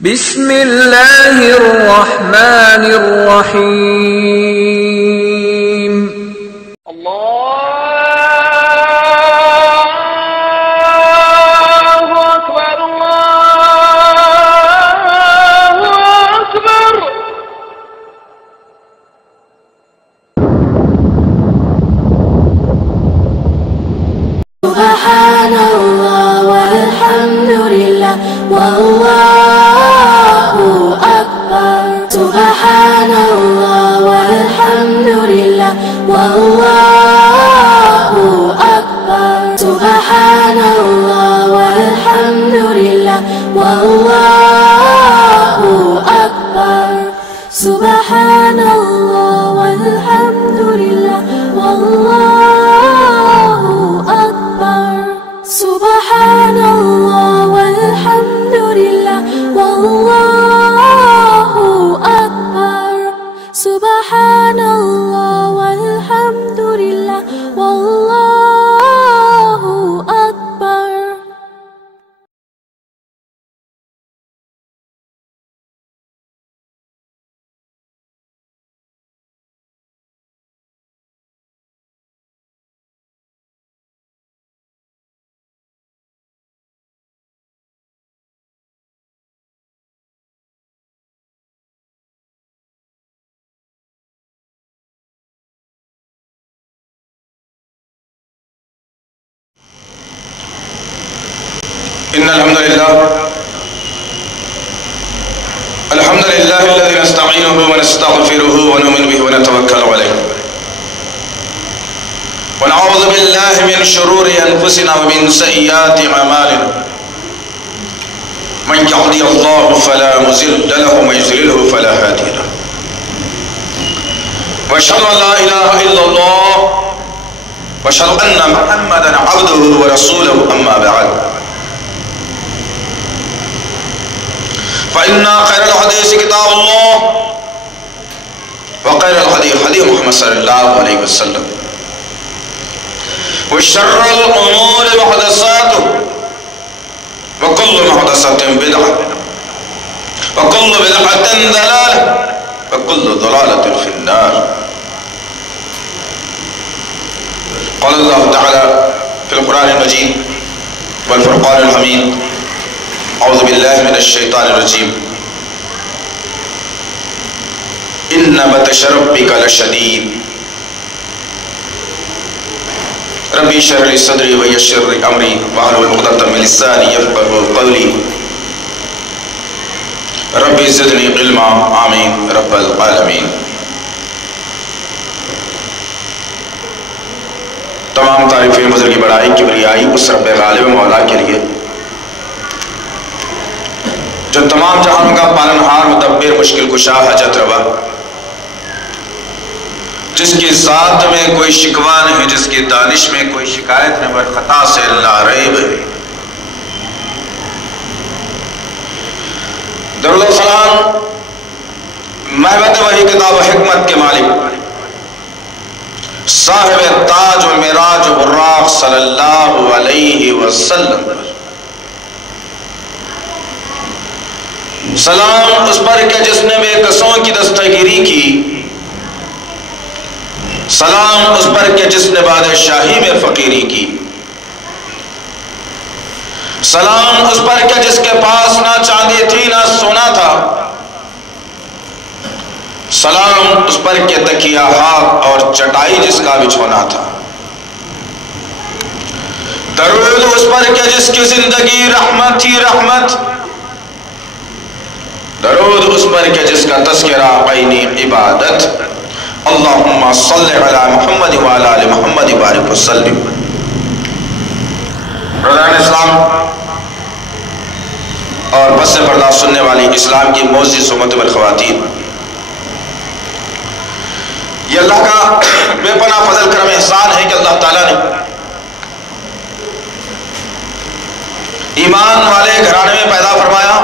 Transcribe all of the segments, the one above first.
بسم اللہ الرحمن الرحیم اللہ اکبر اللہ اکبر سبحان اللہ والحمد للہ واللہ اکبر سبحان اللہ والحمد للہ واللہ اکبر سبحان اللہ والحمد للہ واللہ اکبر سبحان اللہ والحمد للہ واللہ اکبر سبحان اللہ والحمد للہ واللہ اکبر سبحان اللہ والحمد للہ واللہ اکبر. إن الحمد لله الذي نستعينه ونستغفره ونؤمن به ونتوكل عليه ونعوذ بالله من شرور أنفسنا ومن سيئات أعمالنا من يهده الله فلا مضل له ومن يضلل فلا هادي له وأشهد أن لا إله إلا الله وأشهد أن محمدا عبده ورسوله أما بعد فإن خير الحديث كتاب الله وخير الهدي هدي محمد صلى الله عليه وسلم وشر الأمور محدثاتها وكل محدثة بدعة وكل بدعة ضلالة وكل ضلالة في النار. قال الله تعالى في القرآن المجيد والفرقان الحميد اعوذ باللہ من الشیطان الرجیم ان بطش ربک لشدید ربی اشرح لی صدری ویسر لی امری واحلل عقدۃ من لسانی یفقهوا قولی ربی زدنی علما آمین رب العالمین. تمام تعریفیں حضور کی بڑائی کبریائی اس رب غالب مولا کے لیے جو تمام جہانوں کا پالنہار مدبر مشکل کشا حاجت روا، جس کی ذات میں کوئی شکوہ نہیں، جس کی دانش میں کوئی شکایت نہیں، بل خطا سے لا ریب ہے. درود و سلام محبت وحی کتاب و حکمت کے مالک صاحب تاج و معراج و براق صلی اللہ علیہ وسلم. سلام اس پر کہ جس نے بے کسوں کی دستگیری کی، سلام اس پر کہ جس نے بادشاہی میں فقیری کی، سلام اس پر کہ جس کے پاس نہ چاندی تھی نہ سونا تھا، سلام اس پر کہ تکیہ خاک اور چٹائی جس کا بچھونا تھا. درود اس پر کہ جس کی زندگی رحمت تھی رحمت، درود اس پر کہ جس کا تذکرہ عینی عبادت. اللہم صلی علی محمد وعلی آل محمد بارک وسلم. برادران اسلام اور بس پردہ سننے والی اسلام کی معزز امت والخواتین، یہ اللہ کا بے پناہ فضل کرم احسان ہے کہ اللہ تعالیٰ نے ایمان والے گھرانے میں پیدا فرمایا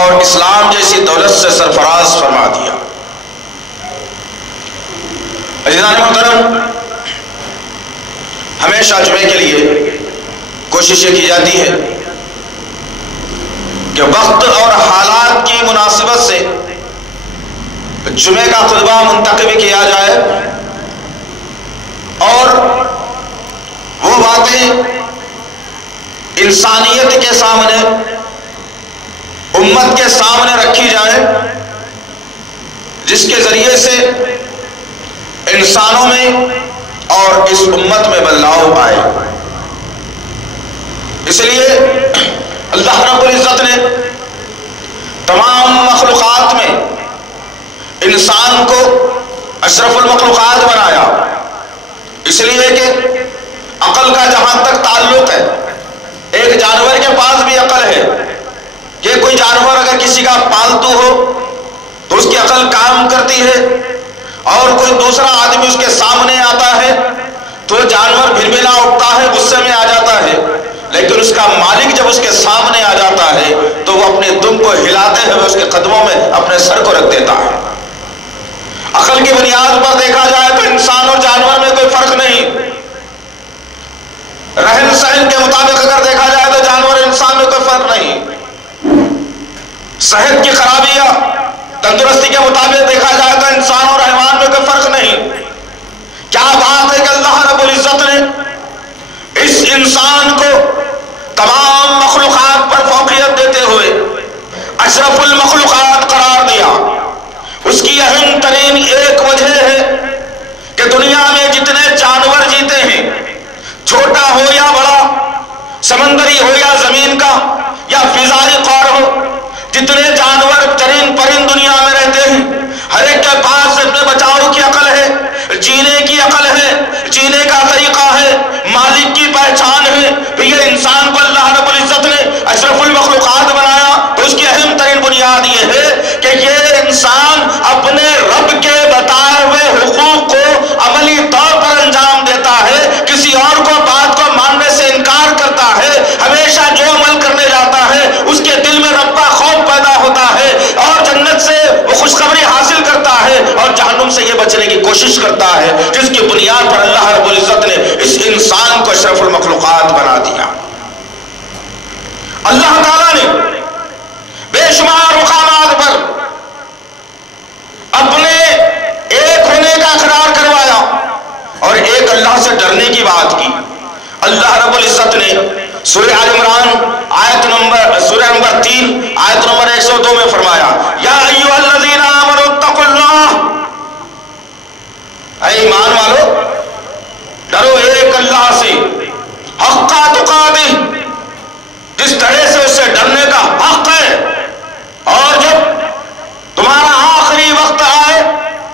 اور اسلام جیسی دولت سے سرفراز فرما دیا. عزیزان محترم، ہمیشہ جمعے کے لیے کوششیں کی جاتی ہے کہ وقت اور حالات کی مناسبت سے جمعے کا خطبہ منتخب کیا جائے اور وہ باتیں انسانیت کے سامنے، امت کے سامنے رکھی جائے جس کے ذریعے سے انسانوں میں اور اس امت میں بدلاؤ آئے۔ اس لیے اللہ رب العزت نے تمام مخلوقات میں انسان کو اشرف المخلوقات بنایا، اس لیے کہ عقل کا جہاں تک تعلق ہے، ایک جانور کے پاس بھی عقل ہے کہ کوئی جانور اگر کسی کا پالتو ہو تو اس کی عقل کام کرتی ہے، اور کوئی دوسرا آدمی اس کے سامنے آتا ہے تو جانور بھربھلا اٹھتا ہے، غصے میں آ جاتا ہے، لیکن اس کا مالک جب اس کے سامنے آ جاتا ہے تو وہ اپنے دم کو ہلاتے ہوئے اس کے قدموں میں اپنے سر کو رکھ دیتا ہے۔ عقل کی بنیاد پر دیکھا جائے تو انسان اور جانور میں کوئی فرق نہیں، رہن سہن کے مطابق اگر دیکھا جائے تو جانور اور انسان میں کوئی فرق نہیں، صحت کی خرابی یا تندرستی کے مطابق دیکھا جائے تو انسان اور حیوان میں کوئی فرق نہیں۔ کیا بات ہے کہ اللہ رب العزت نے اس انسان کو تمام مخلوقات پر فوقیت دیتے ہوئے اشرف المخلوقات قرار دیا۔ اس کی اہم ترین ایک وجہ ہے کہ دنیا میں جتنے جانور جیتے ہیں، چھوٹا ہو یا بڑا، سمندری ہو یا زمین کا یا فضائی قار ہو، جتنے جانور چرند پرند دنیا میں رہتے ہیں، ہر ایک کے پاس اپنے بچاؤ کی عقل ہے، جینے کی عقل ہے، جینے کا طریقہ ہے، مالک کی پہچان ہے۔ تو یہ انسان کو اللہ رب العزت نے اشرف المخلوقات بنایا تو اس کی اہم ترین بنیاد یہ ہے کہ یہ انسان اپنے رب کے بتائے ہوئے حقوق کو عملی طور پر انجام دیتا ہے، کسی اور کو بات کو ماننے سے انکار کرتا ہے، ہمیشہ جو عمل کرنے جاتا ہے اس کے دل میں رب کا خوف پیدا ہوتا ہے، اور جنت سے وہ خوشخبری حاصل کرتا ہے اور جہنم سے یہ بچنے کی کوشش کرتا ہے، جس کی بنیاد پر اللہ رب العزت نے اس انسان کو اشرف المخلوقات بنا دیا۔ اللہ تعالیٰ نے بے شمار مقامات پر اپنے ایک ہونے کا اقرار کروایا اور ایک اللہ سے ڈرنے کی بات کی۔ اللہ رب العزت نے سورہ آل عمران سورہ نمبر 3 آیت نمبر 102 میں فرمایا، یا ایھا الذین آمنوا اتقوا اللہ، اے ایمان والو ڈرو ایک اللہ سے، حق تقاتہ، جس طرح سے اس سے ڈرنے کا حق ہے، اور جب تمہارا آخری وقت آئے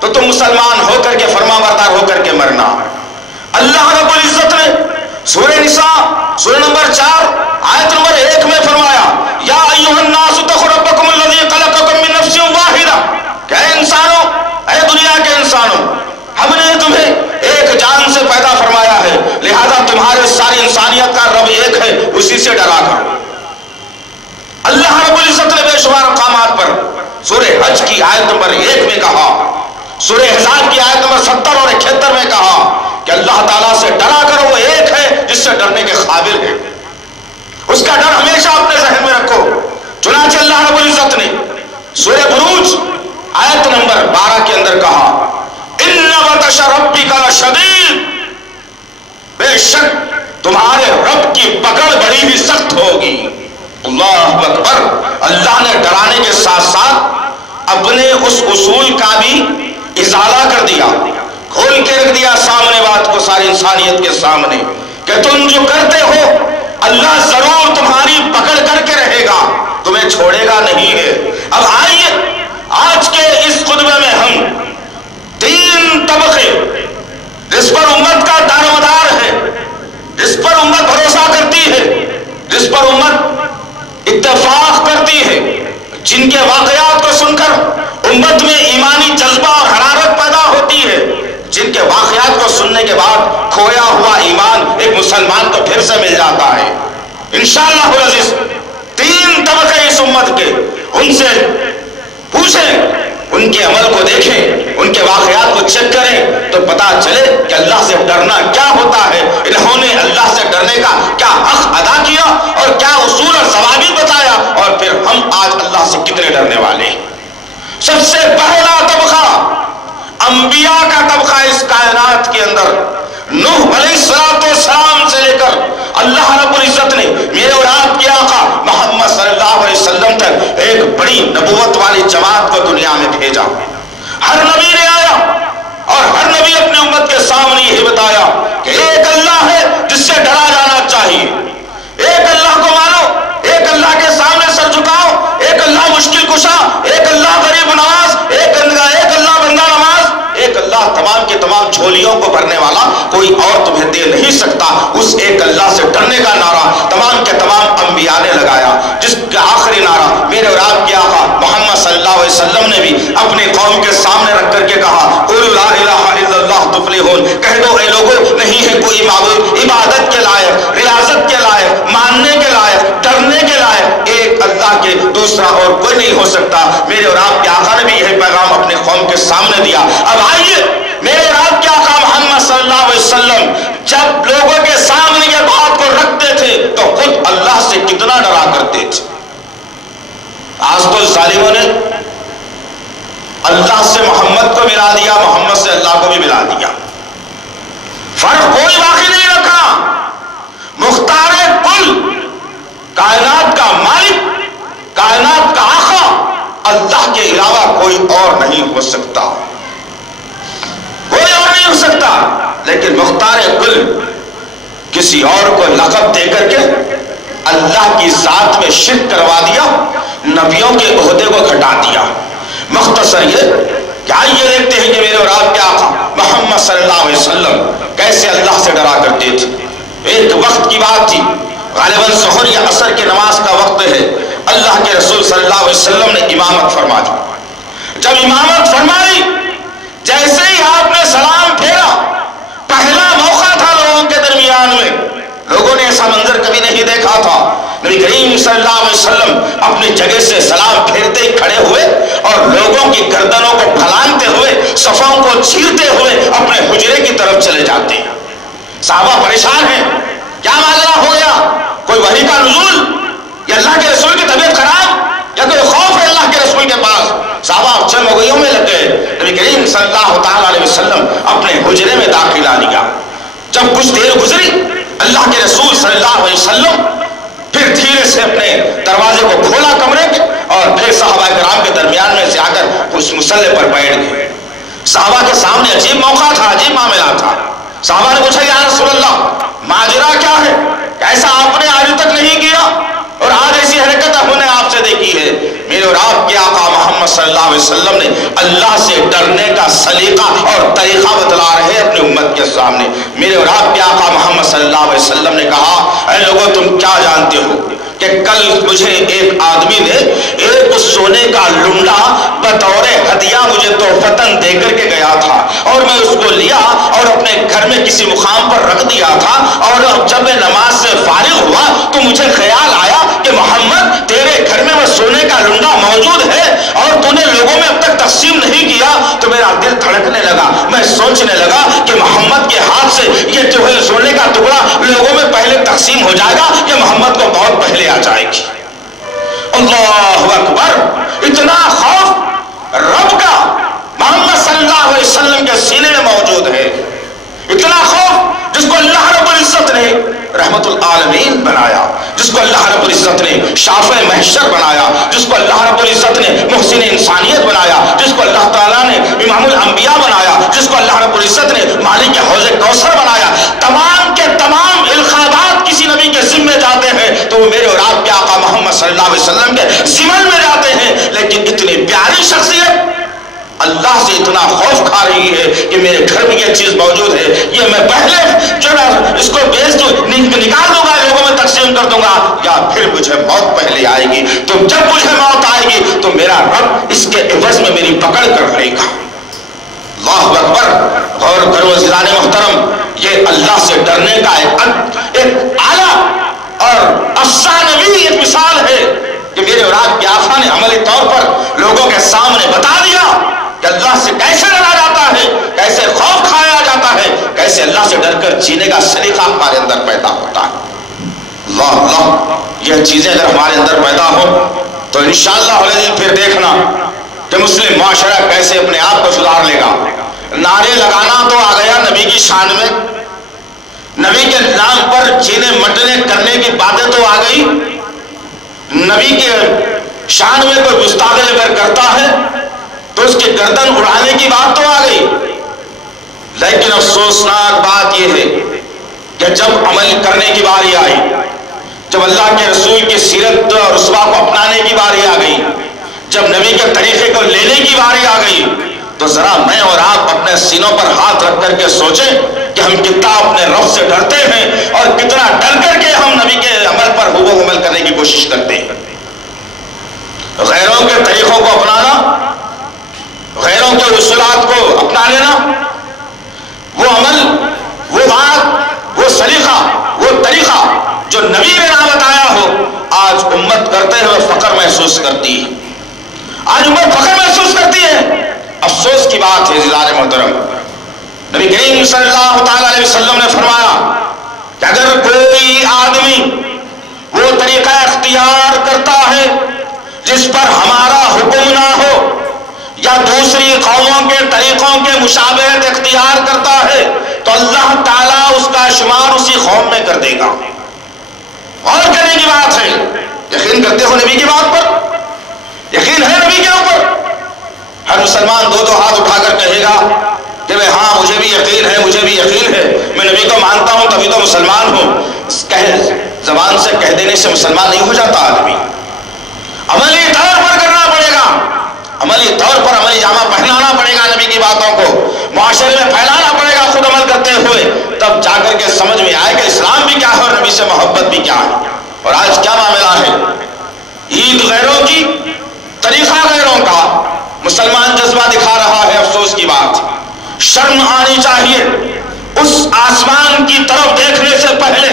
تو تم مسلمان ہو کر کے فرما بردار ہو کر کے مرنا۔ اللہ رب العزت نے سورہ نساء سورہ نمبر 4 آیت نمبر 1 میں فرمایا، یا ایھا الناس اتقوا ربکم الذی خلقکم من نفس واحدہ، کہ اے انسانوں، اے دنیا کے انسانوں، ہم نے تمہیں ایک جان سے پیدا فرمایا ہے، لہذا تمہارے ساری انسانیت کا رب ایک ہے، اسی سے ڈرا کرو۔ اللہ رب العزت نے بے شمار مقامات پر سورہ حج کی آیت نمبر 1 میں کہا، سورہ احزاب کی آیت نمبر 70 اور 71 میں کہا کہ اللہ تعالیٰ سے ڈرا کرو، وہ ایک ہے جس سے ڈرنے کے قابل ہے، اس کا ڈر ہمیشہ اپنے ذہن میں رکھو۔ چنانچہ اللہ رب العزت نے سورہ بروج آیت نمبر 12 کے اندر کہا، ان بطش ربک لشدید، بے شک تمہارے رب کی پکڑ بڑی ہی سخت ہوگی۔ اللہ اکبر۔ اللہ نے ڈرانے کے ساتھ ساتھ اپنے اس اصول کا بھی ازالہ کر دیا، کھول کے رکھ دیا سامنے بات کو ساری انسانیت کے سامنے کہ تم جو کرتے ہو اللہ ضرور تمہاری پکڑ کر کے رہے گا، تمہیں چھوڑے گا نہیں ہے۔ اب آئیے آج کے اس خطبے میں ہم 3 طبقے جس پر امت کا دار و مدار ہے، جس پر امت بھروسہ کرتی ہے، جس پر امت اتفاق کرتی ہے، جن کے واقعات کو سن کر امت میں ایمانی جذبہ اور حرارت پیدا ہوتی ہے، جن کے واقعات کو سننے کے بعد کھویا ہوا ایمان ایک مسلمان کو پھر سے مل جاتا ہے۔ انشاءاللہ العزیز 3 طبقے اس امت کے، ان سے پوچھیں، ان کے عمل کو دیکھیں، ان کے واقعات کو چیک کریں تو پتا چلے کہ اللہ سے ڈرنا کیا ہوتا ہے، انہوں نے اللہ سے ڈرنے کا کیا حق ادا کیا اور کیا اصول اور ضوابط بتایا، اور پھر ہم انبیاء کا طبقہ اس کائنات کے اندر نوح علیہ السلام سے لے کر اللہ رب العزت نے میرے اور آپ کے آقا محمد صلی اللہ علیہ وسلم تک ایک بڑی نبوت والی جماعت کو دنیا میں بھیجا. ہر نبی نے آیا اور ہر نبی اپنی امت کے سامنے یہ بتایا کہ ایک اللہ ہے جس سے ڈرا جانا چاہیے. ایک اللہ کو مانو, ایک اللہ کے سامنے سر جھکاؤ, ایک اللہ مشکل کشا, ایک اللہ غریب نواز, ایک اللہ بندہ نواز, ایک اللہ تمام کے تمام جھولیوں کو بھرنے والا, کوئی اور تمہیں دے نہیں سکتا. اس ایک اللہ سے ڈرنے کا نعرہ تمام کے تمام انبیاء نے لگایا, جس کا آخری نعرہ میرے اور آپ کے آقا محمد صلی اللہ علیہ وسلم نے بھی اپنی قوم کے سامنے رکھ کر کے کہا, قولوا لا الہ الا اللہ تفلحون. کہہ دو اے لوگوں, نہیں ہے کوئی معبود عبادت کے لائق, ریاضت کے لائق, ماننے کے لائق, ڈرنے کے لائق ایک اللہ کے دوسرا اور کوئی نہیں ہو سکتا. میرے اور آپ کے آقا نے بھی یہ پیغام اپنے قوم کے سامنے دیا. اب آئیے, میرے اور آپ کے آقا محمد صلی اللہ علیہ وسلم جب لوگوں کے سامنے یہ بات کو رکھتے تھے تو خود اللہ سے کتنا ڈرا کرتے تھے. آج تو ظالموں نے اللہ سے محمد کو ملا دیا, محمد سے اللہ کو بھی ملا دیا. فرق کوئی باقی نہیں رکھا. مختار کل, کائنات کا مالک, کائنات کا آقا اللہ کے علاوہ کوئی اور نہیں ہو سکتا, کوئی اور نہیں ہو سکتا. لیکن مختار کل کسی اور کو لقب دے کر کے اللہ کی ذات میں شرک کروا دیا, نبیوں کے عہدے کو گھٹا دیا. مختصر یہ کہ آئیے دیکھتے ہیں کہ میرے اور آپ کے آقا محمد صلی اللہ علیہ وسلم کیسے اللہ سے ڈرا کرتے تھے. ایک وقت کی بات تھی, غالباً ظہر یا عصر کی نماز کا وقت ہے. اللہ کے رسول صلی اللہ علیہ وسلم نے امامت فرما دی. جب امامت فرمائی, جیسے ہی آپ نے سلام پھیرا, پہلا موقع تھا لوگوں کے درمیان میں, لوگوں نے ایسا منظر کبھی نہیں دیکھا تھا. نبی کریم صلی اللہ علیہ وسلم اپنی جگہ سے سلام پھیرتے ہی کھڑے ہوئے اور لوگوں کی گردنوں کو پھلانتے ہوئے, صفوں کو چیرتے ہوئے اپنے حجرے کی طرف چلے جاتے ہیں. صحابہ پریشان ہیں, کیا ماجرا ہو گیا؟ کوئی وحی کا نزول, یا اللہ کے رسول کی طبیعت خراب, یا کوئی خوف ہے اللہ کے رسول کے پاس؟ صحابہ چمگوئیوں میں لگ گئے. نبی کریم صلی اللہ تعالیٰ علیہ وسلم اپنے حجرے میں داخلہ لیا. جب کچھ دیر گزری, اللہ کے رسول صلی اللہ علیہ وسلم پھر دھیرے سے اپنے دروازے کو کھولا کمرے کے, اور پھر صحابہ کرام کے درمیان میں سے آ کر اس مصلے پر بیٹھ گئے. صحابہ کے سامنے عجیب موقع تھا, عجیب معاملہ تھا. صحابہ نے پوچھا, یا رسول اللہ ماجرا کیا ہے؟ ایسا آپ نے آج تک نہیں کیا اور آج ایسی حرکت ہم نے آپ سے دیکھی ہے. میرے اور آپ کے آقا محمد صلی اللہ علیہ وسلم نے اللہ سے ڈرنے کا سلیقہ اور طریقہ بتلا رہے ہیں اپنی امت کے سامنے. میرے اور آپ کے آقا محمد صلی اللہ علیہ وسلم نے کہا, اے لوگوں تم کیا جانتے ہو کہ کل مجھے ایک آدمی نے ایک سونے کا لنڈا بطور ہدیہ مجھے تحفتاً دے کر کے گیا تھا, اور میں اس کو لیا اور اپنے گھر میں کسی مقام پر رکھ دیا تھا. اور جب میں نماز سے فارغ ہوا تو مجھے خیال آیا کہ محمد تیرے گھر میں وہ سونے کا لنڈا موجود ہے اور تو نے لوگوں میں اب تک تقسیم نہیں کیا. تو میرا دل دھڑکنے لگا, میں سوچنے لگا کہ محمد کے ہاتھ سے یہ جو ہے سونے کا ٹکڑا لوگوں میں پہلے تقسیم ہو جائے گا کہ محمد کو بہت پہلے آ جائے گی. اللہ اکبر, اتنا خوف رب کا محمد صلی اللہ علیہ وسلم کے سینے میں موجود ہے. اتنا خوف جس کو اللہ رب العزت نے رحمت العالمین بنایا, جس کو اللہ رب العزت نے شافع محشر بنایا, جس کو اللہ رب العزت نے محسن انسانیت بنایا, جس کو اللہ تعالیٰ نے امام الانبیاء بنایا, جس کو اللہ رب العزت نے مالک حوض کوثر بنایا. تمام کے تمام الخابات کسی نبی کے ذمے جاتے ہیں تو وہ میرے اور آپ کے آقا محمد صلی اللہ علیہ وسلم کے ذمن میں جاتے ہیں. لیکن اتنی پیاری شخصیت اللہ سے اتنا خوف کھا رہی ہے کہ میرے گھر میں یہ چیز موجود ہے, یہ میں پہلے جو ہے اس کو بیچ دوں, نکال دوں گا, لوگوں میں تقسیم کر دوں گا, یا پھر مجھے موت پہلے آئے گی. تو جب مجھے موت آئے گی تو میرا رب اس کے عوض میں میری پکڑ کر لے گا. اللہ اکبر. غور کرو عزیزان محترم, یہ اللہ سے ڈرنے کا ایک اعلیٰ اور افسانوی ایک مثال ہے کہ میرے اور آپ کے آقا نے عملی طور پر لوگوں کے سامنے بتا دیا کہ اللہ سے کیسے ڈرا جاتا ہے, کیسے خوف کھایا جاتا ہے, کیسے اللہ سے ڈر کر جینے کا سلیقہ ہمارے اندر پیدا ہوتا ہے. اللہ اللہ, یہ چیزیں اگر ہمارے اندر پیدا ہو تو انشاءاللہ پھر دیکھنا کہ مسلم معاشرہ کیسے اپنے آپ کو سدھار لے گا. نعرے لگانا تو آ گیا نبی کی شان میں، نبی کے نام پر چینے مٹنے کرنے کی باتیں تو آ گئی، نبی کے شان میں کوئی گستاخی اگر کرتا ہے تو اس کی گردن اڑانے کی بات تو آ گئی۔ لیکن افسوسناک بات یہ ہے کہ جب عمل کرنے کی باری آئی، جب اللہ کے رسول کی سیرت اور اسوا کو اپنانے کی باری آ گئی، جب نبی کے طریقے کو لینے کی باری آ گئی، تو ذرا میں اور آپ اپنے سینوں پر ہاتھ رکھ کر کے سوچیں کہ ہم کتنا اپنے رب سے ڈرتے ہیں اور کتنا ڈر کر کے ہم نبی کے عمل پر ہو عمل کرنے کی کوشش کرتے ہیں۔ غیروں کے طریقوں کو اپنانا، غیروں کے اصولات کو اپنا لینا، وہ عمل، وہ بات، وہ سلیقہ، وہ طریقہ جو نبی نے نہ بتایا ہو، آج امت کرتے ہوئے فخر محسوس کرتی ہے، آج امت فخر محسوس کرتی ہے۔ افسوس کی بات ہے عزیزان محترم، نبی کریم صلی اللہ تعالیٰ علیہ وسلم نے فرمایا کہ اگر کوئی آدمی وہ طریقہ اختیار کرتا ہے جس پر ہمارا حکم نہ ہو، یا دوسری قوموں کے طریقوں کے مشابہت اختیار کرتا ہے، تو اللہ تعالیٰ اس کا شمار اسی قوم میں کر دے گا۔ اور کرنے کی بات ہے، یقین کرتے ہو نبی کی بات پر؟ یقین ہے نبی کے اوپر؟ ہر مسلمان دو دو ہاتھ اٹھا کر کہے گا کہ ہاں مجھے بھی یقین ہے، مجھے بھی یقین ہے، میں نبی کو مانتا ہوں تبھی تو مسلمان ہوں۔ زبان سے کہہ دینے سے مسلمان نہیں ہو جاتا آدمی، عملی طور پر کرنا پڑے گا، عملی طور پر عملی جامہ پہنانا پڑے گا، نبی کی باتوں کو معاشرے میں پھیلانا پڑے گا خود عمل کرتے ہوئے، تب جا کر کے سمجھ میں آئے کہ اسلام بھی کیا ہے اور نبی سے محبت بھی کیا ہے۔ اور آج کیا معاملہ ہے، عید غیروں کی، طریقہ غیروں کا، مسلمان جذبہ دکھا رہا ہے۔ افسوس کی بات، شرم آنی چاہیے، اس آسمان کی طرف دیکھنے سے پہلے،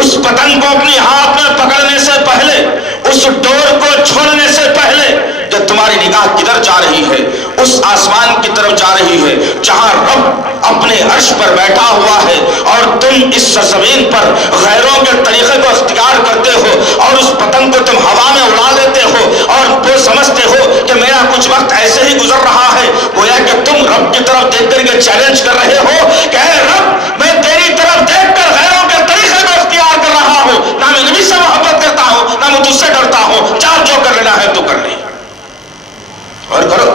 اس پتنگ کو اپنی ہاتھ میں پکڑنے سے پہلے، اس ڈور کو چھوڑنے سے پہلے کہ تمہاری نگاہ کدھر جا رہی ہے، اس آسمان کی طرف جا رہی ہے جہاں رب اپنے عرش پر بیٹھا ہوا ہے، اور تم اس زمین پر غیروں کے طریقے کو اختیار کرتے ہو اور اس پتنگ کو تم ہوا میں اڑا لیتے ہو اور وہ سمجھتے ہو کہ میرا کچھ وقت ایسے ہی گزر رہا ہے، گویا کہ تم رب کی طرف دیکھ کر کے چیلنج کر رہے ہو کہ اے رب، میں تیری طرف دیکھ کر غیروں کے طریقے کو اختیار کر رہا ہوں، نہ میں نبی سے محبت کرتا ہوں، نہ میں تجھ سے ڈرتا ہوں، چاہ جو کر لینا ہے تو کر لے، اور کرو۔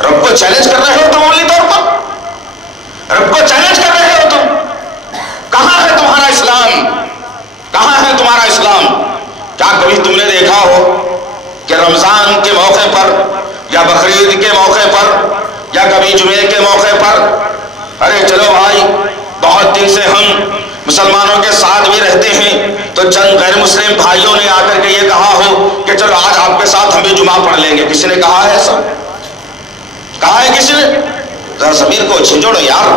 رب کو چیلنج کر رہے ہو تم، عملی طور پر رب کو چیلنج کر رہے ہو تم۔ کہاں ہے تمہارا اسلام؟ کہاں ہے تمہارا اسلام؟ کیا کبھی تم نے دیکھا ہو کہ رمضان کے موقع پر یا بقرعید کے موقع پر یا کبھی جمعے کے موقع پر، ارے چلو بھائی بہت دن سے ہم مسلمانوں کے ساتھ بھی رہتے ہیں، تو چند غیر مسلم بھائیوں نے آ کر کے یہ کہا ہو کہ چلو آج آپ کے ساتھ ہم بھی جمعہ پڑھ لیں گے؟ کسی نے کہا ہے ایسا؟ کہا ہے کسی نے؟ ذرا ضمیر کو جھنجھوڑو یار،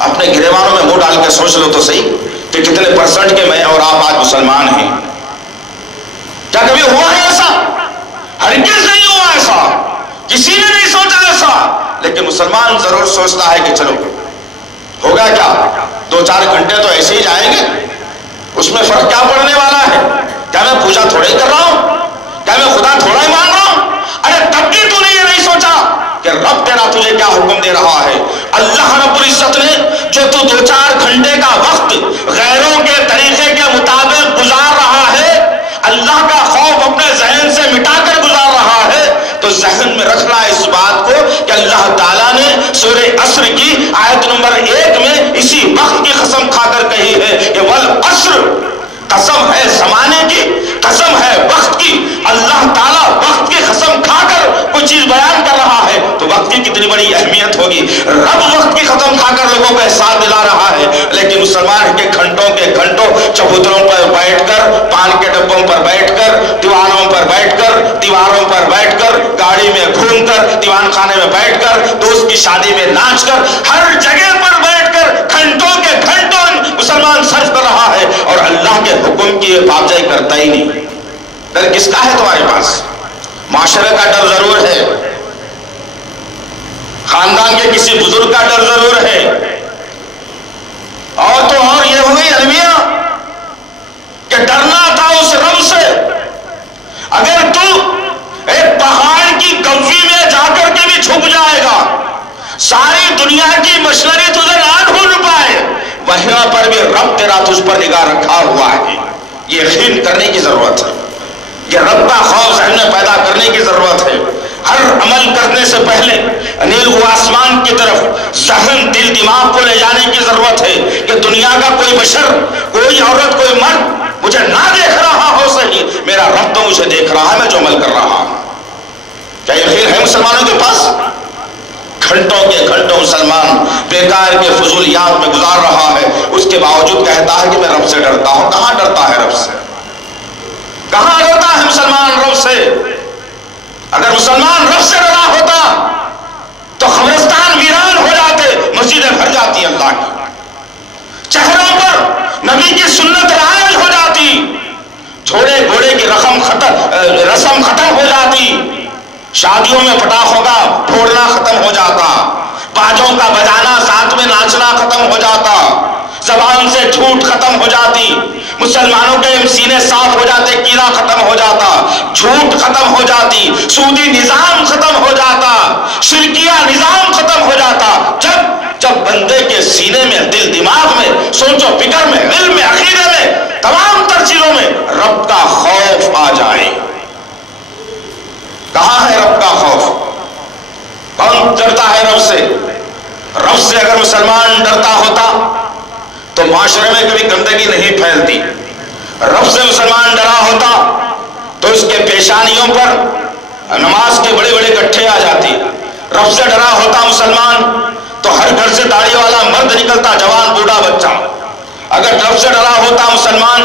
اپنے گریبانوں میں منہ ڈال کے سوچ لو تو صحیح کہ کتنے پرسنٹ کے میں اور آپ آج مسلمان ہیں۔ کیا کبھی ہوا ہے ایسا؟ ہرگز نہیں ہوا ایسا، کسی نے نہیں سوچا ایسا، لیکن مسلمان ضرور سوچتا ہے کہ چلو ہوگا کیا، 2-4 گھنٹے تو ایسے ہی جائیں گے، اس میں فرق کیا پڑنے والا ہے؟ کیا میں پوجا تھوڑا ہی کر رہا ہوں؟ کیا میں خدا تھوڑا ہی مان رہا ہوں؟ ارے تب بھی تو نے یہ نہیں سوچا کہ رب تیرا تجھے کیا حکم دے رہا ہے۔ اللہ رب العزت نے جو تو 2-4 گھنٹے کا وقت غیروں کے طریقے کے مطابق گزار رہا ہے، اللہ کا خوف اپنے ذہن سے مٹا کر گزار رہا ہے، تو ذہن میں رکھنا اس بات کو کہ اللہ تعالیٰ نے سورہ عصر کی آیت نمبر 1 میں اسی وقت کی قسم کھا کر کہی ہے کہ والعصر، قسم ہے زمانے کی، قسم ہے وقت کی۔ اللہ تعالیٰ وقت کی قسم کھا کر کوئی چیز بیان کر رہا ہے تو وقت کی کتنی بڑی اہمیت ہوگی۔ رب وقت کی قسم کھا کر لوگوں کو احساس دلا رہا ہے، لیکن مسلمان کے گھنٹوں چبوتروں پر بیٹھ کر، پان کے ڈبوں پر بیٹھ کر، دیواروں پر بیٹھ کر، گاڑی میں گھوم کر، دیوان خانے میں بیٹھ کر، دوست کی شادی میں ناچ کر، ہر جگہ پر بیٹھ کر گھنٹوں کے گھنٹوں مسلمان صرف کر رہا ہے اور اللہ کے حکم کی پابجائی کرتا ہی نہیں۔ ڈر کس کا ہے تمہارے پاس؟ معاشرے کا ڈر ضرور ہے، خاندان کے کسی بزرگ کا ڈر ضرور ہے، اور تو اور یہ ہوئی المیہ کہ ڈرنا تھا اس رب سے۔ اگر تو ایک پہاڑ کی گوی میں جا کر کے بھی چھپ جائے گا، ساری دنیا کی مشنری تجھے نہ ڈھونڈ پائے، وہاں پر بھی رب تیرا تجھ پر نگاہ رکھا ہوا ہے. یہ یقین کرنے کی ضرورت ہے، یہ رب کا خوف ذہن میں پیدا کرنے کی ضرورت ہے. ہر عمل کرنے سے پہلے نیل و آسمان کی طرف ذہن دل دماغ کو لے جانے کی ضرورت ہے کہ دنیا کا کوئی بشر، کوئی عورت، کوئی مرد مجھے نہ دیکھ رہا ہو صحیح، میرا رب تو مجھے دیکھ رہا ہے میں جو عمل کر رہا ہوں. کیا یقین ہے مسلمانوں کے پاس؟ گھنٹوں کے گھنٹوں مسلمان بیکار کے فضولیات میں گزار رہا ہے، اس کے باوجود کہتا ہے کہ میں رب سے ڈرتا ہوں. کہاں ڈرتا ہے رب سے؟ کہاں ڈرتا ہے مسلمان رب سے؟ اگر مسلمان رب سے ڈرا ہوتا تو قبرستان ویران ہو جاتے، مسجدیں بھر جاتی اللہ کی، چہروں پر نبی کی سنت رائج ہو جاتی، گھوڑے گھوڑے کی رسم ختم ہو جاتی، شادیوں میں پٹاخوں کا پھوڑنا ختم ہو جاتا، باجوں کا بجانا ساتھ میں ناچنا ختم ہو جاتا، زبان سے جھوٹ ختم ہو جاتی، مسلمانوں کے سینے صاف ہو جاتے، کینا ختم ہو جاتا، جھوٹ ختم ہو جاتی، سودی نظام ختم ہو جاتا، شرکیہ نظام ختم ہو جاتا. جب بندے کے سینے میں، دل دماغ میں، سوچ و فکر میں، علم میں، عقیدے میں، تمام تر چیزوں میں رب کا خوف آ جائے. کہاں ہے رب کا خوف؟ کون ڈرتا ہے رب سے؟ رب سے اگر مسلمان ڈرتا ہوتا تو معاشرے میں کبھی گندگی نہیں پھیلتی. رب سے مسلمان ڈرا ہوتا تو اس کے پیشانیوں پر نماز کے بڑے بڑے گٹھے آ جاتی. رب سے ڈرا ہوتا مسلمان تو ہر گھر سے داڑھی والا مرد نکلتا، جوان بوڑھا بچہ. اگر رب سے ڈرا ہوتا مسلمان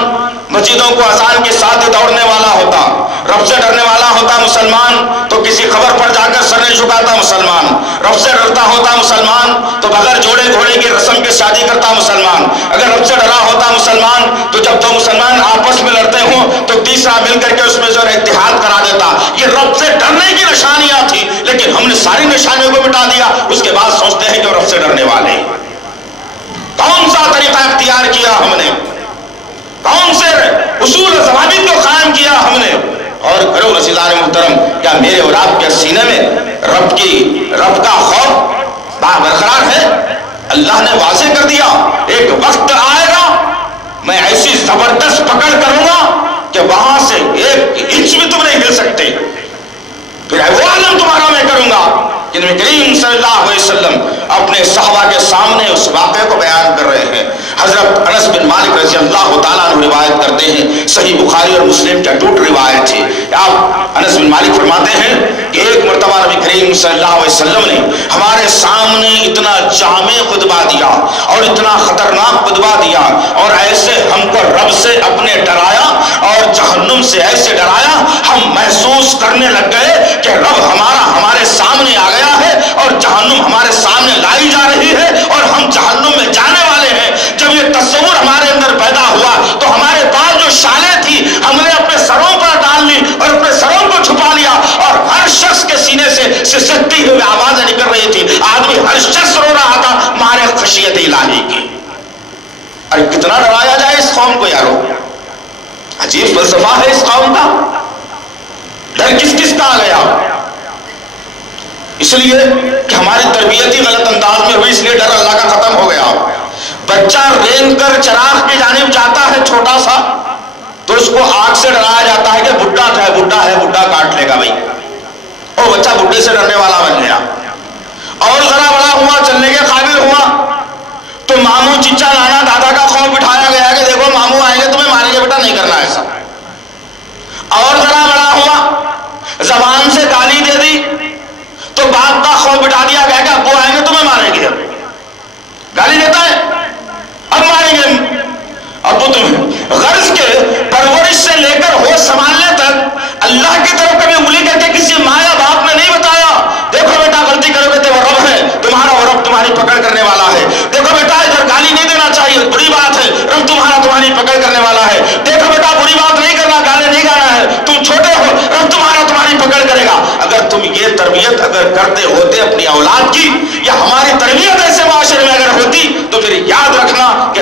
مسجدوں کو اذان کے ساتھ دوڑنے والا ہوتا. رب سے ڈرنے والا ہوتا مسلمان تو کسی خبر پر جا کر سر نہیں جھکاتا مسلمان. رب سے ڈرتا ہوتا مسلمان تو بغیر جوڑے گھوڑے کی رسم کے شادی کرتا مسلمان. اگر رب سے ڈرا ہوتا مسلمان تو جب دو مسلمان آپس میں لڑتے ہوں تو تیسرا مل کر کے اس میں جو اتحاد کرا دیتا. یہ رب سے ڈرنے کی نشانیاں تھی، لیکن ہم نے ساری نشانیوں کو مٹا دیا. اس کے بعد سوچتے ہیں کہ وہ رب سے ڈرنے والے ہیں. کون سا طریقہ اختیار کیا ہم نے؟ کون سے اصول و ضوابط کو قائم کیا ہم نے؟ اور کرو رسیدار محترم، کیا میرے اور آپ کے سینے میں رب کا خوف برقرار ہے؟ اللہ نے واضح کر دیا ایک وقت آئے گا میں ایسی زبردست پکڑ کروں گا کہ وہاں سے ایک انچ بھی تم نہیں ہل سکتے، پھر وہ عالم تمہارا میں کروں گا. کہ نبی کریم صلی اللہ علیہ وسلم اپنے صحابہ کے سامنے اس واقعے کو بیان کر رہے ہیں. حضرت انس بن مالک رضی اللہ تعالیٰ عنہ روایت کرتے ہیں، صحیح بخاری اور مسلم کی اٹوٹ روایت ہے. آپ انس بن مالک فرماتے ہیں کہ ایک مرتبہ نبی کریم صلی اللہ علیہ وسلم نے ہمارے سامنے اتنا جامع خطبہ دیا اور اتنا خطرناک خطبہ دیا اور ایسے ہم کو رب سے اپنے ڈرایا اور جہنم سے ایسے ڈرایا، ہم محسوس کرنے لگ گئے کہ رب ہمارے سامنے آ گیا ہے اور جہنم ہمارے سامنے لائی جا رہی ہے اور ہم جہنم میں جانے والے ہیں. جب یہ تصور ہمارے اندر پیدا ہوا تو ہمارے پاس جو شالیں تھی ہم نے اپنے سروں پر ڈال لی اور اپنے سروں کو چھپا لیا، اور ہر شخص کے سینے سے سسکتی ہوئی آوازیں نکل رہی تھی. آدمی ہر شخص رو رہا تھا مارے خشیت الہی کی. ارے کتنا ڈرایا جائے اس قوم کو یارو. عجیب فلسفہ ہے اس قوم کا. ڈر کس کس کا آ گیا؟ اس لیے کہ ہماری تربیت ہی غلط انداز میں ہوئی، اس لیے ڈر اللہ کا ختم ہو گیا. بچہ رینگ کر چراغ کی جانب جاتا ہے چھوٹا سا تو اس کو آگ سے ڈرایا جاتا ہے کہ بڈھا ہے بڈھا کاٹ لے گا بھائی، اور بچہ بڈھے سے ڈرنے والا بن گیا. اور ذرا بڑا ہوا، چلنے کے قابل ہوا تو ماموں چچا نانا دادا کا خوف بٹھایا گیا کہ دیکھو ماموں آئیں گے تمہیں ماریں گے بیٹا، نہیں کرنا ایسا. اور ذرا بڑا ہوا، زبان سے گالی دے دی تو باپ کا خوف بٹھا دیا گیا کہ ابو آئیں گے تمہیں ماریں گے. گالی دیتا ہے اب ماریں گے ابو تمہیں. غرض کے پرورش سے لے کر ہوش سنبھالنے تک اللہ کی طرف کبھی انگلی کر کے کسی ماں یا باپ نے نہیں بتایا دیکھو بیٹا غلطی کرو گے تو وہ رب ہے تمہارا، وہ رب تمہاری پکڑ کرنے والا ہے. دیکھو بیٹا ادھر گالی نہیں دینا چاہیے، بری بات ہے، رب تمہاری پکڑ کرنے والا ہے. دیکھو بیٹا بری بات نہیں کرنا، گالی نہیں گانا ہے، تم چھوٹے ہو، رب تمہاری پکڑ کرے گا. اگر تم یہ تربیت اگر کرتے ہوتے اپنی اولاد کی، یا ہماری تربیت ایسے معاشرے میں اگر ہوتی تو پھر یاد رکھنا کہ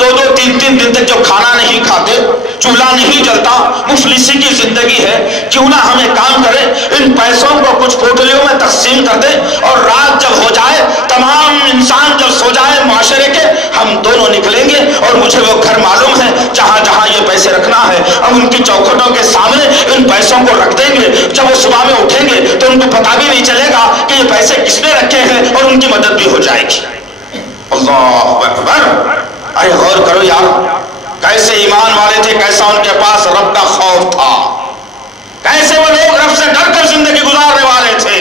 دو دو تین تین دن تک جو کھانا نہیں کھاتے، چولہا نہیں جلتا، مفلسی کی زندگی ہے، کیوں نہ ہم ایک کام کریں، ان پیسوں کو کچھ پوٹلیوں میں تقسیم کر دیں اور رات جب ہو جائے، تمام انسان جب سو جائے معاشرے کے، ہم دونوں نکلیں گے اور مجھے وہ گھر معلوم ہے جہاں جہاں یہ پیسے رکھنا ہے، اب ان کی چوکھٹوں کے سامنے ان پیسوں کو رکھ دیں گے، جب وہ صبح میں اٹھیں گے تو ان کو پتہ بھی نہیں چلے گا کہ یہ پیسے کس نے رکھے ہیں اور ان کی مدد بھی ہو جائے گی۔ اللہ اکبر! ارے غور کرو یار، کیسے ایمان والے تھے، کیسا ان کے پاس رب کا خوف تھا، کیسے وہ لوگ رب سے ڈر کر زندگی گزارنے والے تھے۔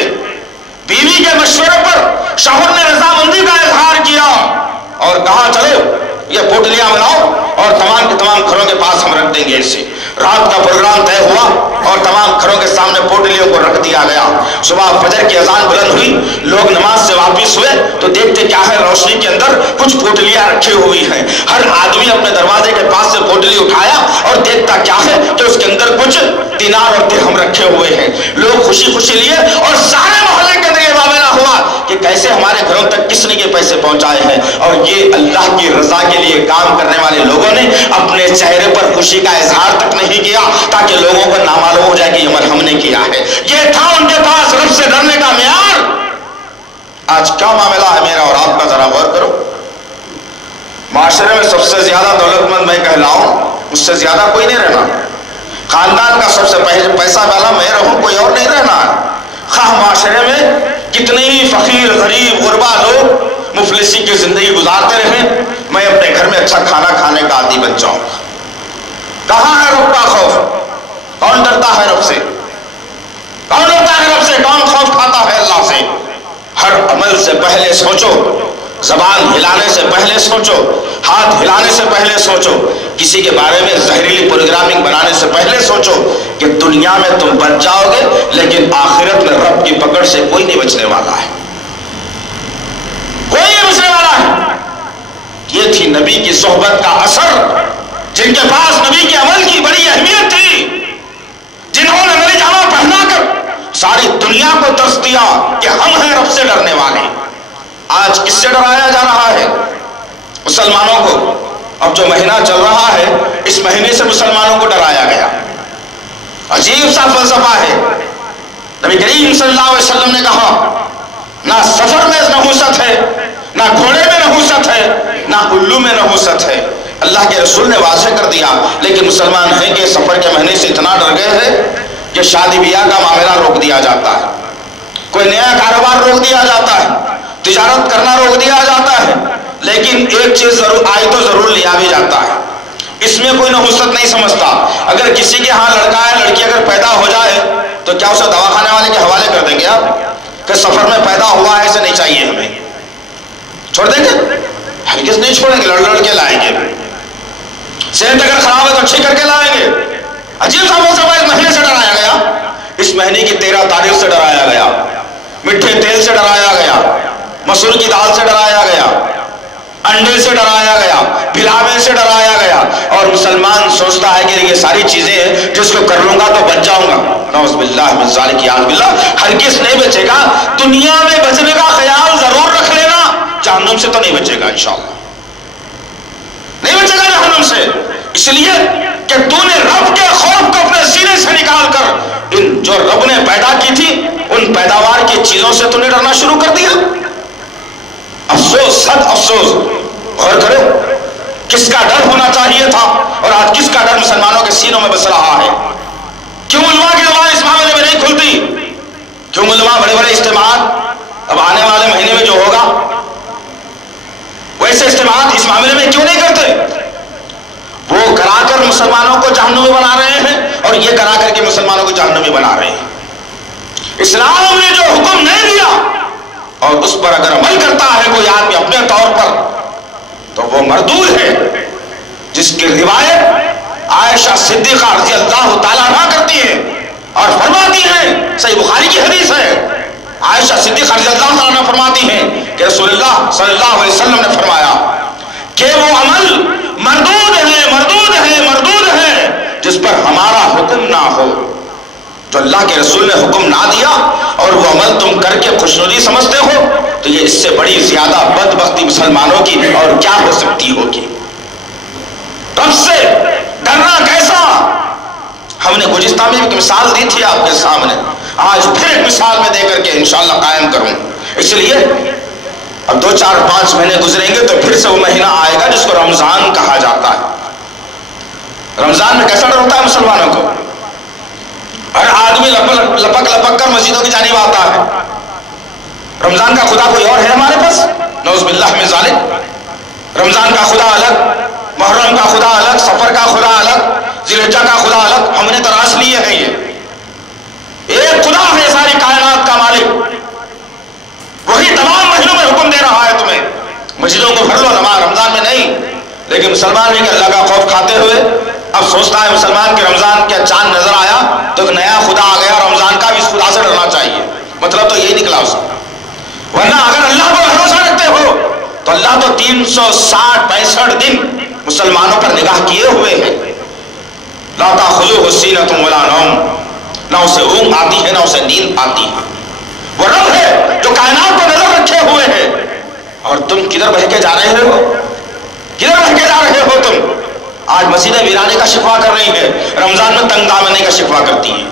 بیوی کے مشورے پر شوہر نے رضامندی کا اظہار کیا اور کہا چلو یہ پوٹلیاں بناؤ اور تمام کے تمام گھروں کے پاس ہم رکھ دیں گے اسے۔ رات کا پروگرام طے ہوا اور تمام گھروں کے سامنے پوٹلیوں کو رکھ دیا گیا۔ صبح فجر کی اذان بلند ہوئی، لوگ نماز سے واپس ہوئے تو دیکھتے کیا ہے، روشنی کے اندر کچھ پوٹلیاں رکھی ہوئی ہیں۔ ہر آدمی اپنے دروازے کے پاس سے پوٹلی اٹھایا اور دیکھتا کیا ہے کہ اس کے اندر کچھ دینار اور درہم رکھے ہوئے ہیں۔ لوگ خوشی خوشی لیے اور سارے محلے کے اندر یہ معاملہ ہوا کہ کیسے ہمارے گھروں تک کس نے یہ پیسے پہنچائے ہیں، اور یہ اللہ کی رضا کے لیے کام کرنے والے لوگوں نے اپنے چہرے پر خوشی کا اظہار تک نہیں کیا تاکہ لوگوں کو نامعلوم ہو جائے کہ یہ عمل ہم نے کیا ہے۔ یہ تھا ان کے پاس رب سے ڈرنے کا معیار۔ آج کیا معاملہ ہے میرا اور آپ کا، ذرا غور کرو۔ معاشرے میں سب سے زیادہ دولت مند میں کہلاؤں، مجھ سے زیادہ کوئی نہیں رہنا۔ خاندان کا سب سے پیسہ والا میں رہوں، کوئی اور نہیں رہنا۔ خواہ معاشرے میں کتنے ہی فقیر غریب غربا لوگ مفلسی کی زندگی گزارتے رہیں، میں اپنے گھر میں اچھا کھانا کھانے کا عادی بن جاؤں۔ کہاں ہے رب کا خوف؟ کون ڈرتا ہے رب سے؟ کون ڈرتا ہے رب سے؟ کون خوف کھاتا ہے اللہ سے؟ ہر عمل سے پہلے سوچو، زبان ہلانے سے پہلے سوچو، ہاتھ ہلانے سے پہلے سوچو، کسی کے بارے میں زہریلی پروگرامنگ بنانے سے پہلے سوچو کہ دنیا میں تم بچ جاؤ گے لیکن آخرت میں رب کی پکڑ سے کوئی نہیں بچنے والا ہے، کوئی نہیں بچنے والا ہے۔ یہ تھی نبی کی صحبت کا اثر، جن کے پاس نبی کے عمل کی بڑی اہمیت تھی، جنہوں نے نبی جامہ پہنا کر ساری دنیا کو درس دیا کہ ہم ہیں رب سے ڈرنے والے۔ آج کس سے ڈرایا جا رہا ہے؟ مسلمانوں کو۔ اب جو مہینہ چل رہا ہے اس مہینے سے مسلمانوں کو ڈرایا گیا۔ عجیب سا فلسفہ ہے۔ نبی کریم صلی اللہ علیہ وسلم نے کہا نہ سفر میں نحوست ہے، نہ گھوڑے میں نحوست ہے، نہ الو میں نحوست ہے۔ اللہ کے رسول نے واضح کر دیا، لیکن مسلمان ہیں کہ سفر کے مہینے سے اتنا ڈر گئے ہیں کہ شادی بیاہ کا معاملہ روک دیا جاتا ہے، کوئی نیا کاروبار روک دیا جاتا ہے، تجارت کرنا روک دیا جاتا ہے، لیکن ایک چیز ضرور آئی تو ضرور لیا بھی جاتا ہے۔ اس میں کوئی نحوست نہیں سمجھتا۔ اگر کسی کے ہاں لڑکا ہے، لڑکی اگر پیدا ہو جائے تو کیا اسے دواخانے والے کے حوالے کر دیں گے آپ کہ سفر میں پیدا ہوا ہے، ایسے نہیں چاہیے ہمیں، چھوڑ دیں گے؟ ہرگز نہیں چھوڑیں گے، لڑ لڑ کے لائیں گے۔ صحت اگر خراب ہے تو اچھی کر کے لائیں گے۔ عجیب سا فلسفہ اس مہینے سے ڈرایا گیا، اس مہینے کی 13 تاریخ سے ڈرایا گیا، میٹھے تیل سے ڈرایا گیا، مسور کی دال سے ڈرایا گیا، انڈے سے ڈرایا گیا، بھلاوے سے ڈرایا گیا، اور مسلمان سوچتا ہے کہ یہ ساری چیزیں ہیں جس کو کر لوں گا تو بچ جاؤں گا۔ نعوذ باللہ من ذالک، یعوذ باللہ، ہرگز نہیں بچے گا۔ دنیا میں بچنے کا خیال ضرور رکھ لینا، جہنم سے تو نہیں بچے گا انشاءاللہ، نہیں بچے گا جہنم سے۔ اس لیے کہ تو نے رب کے خوف کو اپنے سینے سے نکال کر ان جو رب نے پیدا کی تھی ان پیداوار کی چیزوں سے تو نے ڈرنا شروع کر دیا۔ افسوس، صد افسوس۔ غور کرو کس کا ڈر ہونا چاہیے تھا اور آج کس کا ڈر مسلمانوں کے سینوں میں بس رہا ہے۔ کیوں علماء کی زبان اس معاملے میں نہیں کھلتی؟ کیوں علماء بڑے بڑے اجتماعات اب آنے والے مہینے میں جو ہوگا ویسے اجتماعات اس معاملے میں کیوں نہیں کرتے؟ وہ کرا کر مسلمانوں کو جہنمی بنا رہے ہیں اور یہ کرا کر کے مسلمانوں کو جہنمی بنا رہے ہیں۔ اسلام نے جو حکم نہیں دیا اور اس پر اگر عمل کرتا ہے کوئی آدمی اپنے طور پر تو وہ مردود ہے، جس کی روایت عائشہ صدیقہ رضی اللہ تعالیٰ عنہا کرتی ہے اور فرماتی ہیں، صحیح بخاری کی حدیث ہے، عائشہ صدیقہ رضی اللہ تعالیٰ عنہ فرماتی ہیں کہ رسول اللہ صلی اللہ علیہ وسلم نے فرمایا کہ وہ عمل مردود ہے، مردود ہے، مردود ہے جس پر ہمارا حکم نہ ہو۔ جو اللہ کے رسول نے حکم نہ دیا اور وہ عمل تم کر کے خوشنودی سمجھتے ہو تو یہ اس سے بڑی زیادہ بدبختی مسلمانوں کی اور کیا ہو سکتی ہوگی۔ ہم نے گزشتہ میں ایک مثال دی تھی آپ کے سامنے، آج پھر ایک مثال میں دے کر کے انشاءاللہ قائم کروں۔ اس لیے اب 2 4 5 مہینے گزریں گے تو پھر سے وہ مہینہ آئے گا جس کو رمضان کہا جاتا ہے۔ رمضان میں کیسا ڈر ہوتا ہے مسلمانوں کو؟ ہر آدمی لپک کر مسجدوں کی جانب آتا ہے۔ رمضان کا خدا کوئی اور ہے ہمارے پاس؟ نعوذ باللہ من ذالک۔ رمضان کا خدا الگ، محرم کا خدا الگ، سفر کا خدا الگ، ذی الحجہ کا خدا الگ، ہم نے تراش لیے ہیں۔ یہ ایک خدا ہے ساری کائنات کا مالک، وہی تمام مہینوں میں حکم دے رہا ہے تمہیں مسجدوں کو بھر لو، نماز رمضان میں نہیں۔ لیکن مسلمان ہے کہ اللہ کا خوف کھاتے ہوئے اب سوچتا ہے مسلمان کہ رمضان کا چاند نظر آیا تو ایک نیا خدا آ گیا، رمضان کا بھی اس خدا سے ڈرنا چاہیے۔ مطلب تو یہی نکلا اس کا۔ ورنہ اگر اللہ پر بھروسہ رکھتے ہو تو اللہ تو 360-65 دن مسلمانوں پر نگاہ کیے ہوئے ہیں۔ لا تأخذوہ سینۃ ولا نوم، نہ اسے اونگ آتی ہے نہ اسے نیند آتی ہے۔ وہ رب ہے جو کائنات پر نظر رکھے ہوئے ہے، اور تم کدھر بہ کے جا رہے ہو؟ کدھر بہ کے جا رہے ہو تم؟ آج مسجدیں ویرانے کا شکوہ کر رہی ہیں، رمضان میں تنگ دامنی کا شکوہ کرتی ہیں۔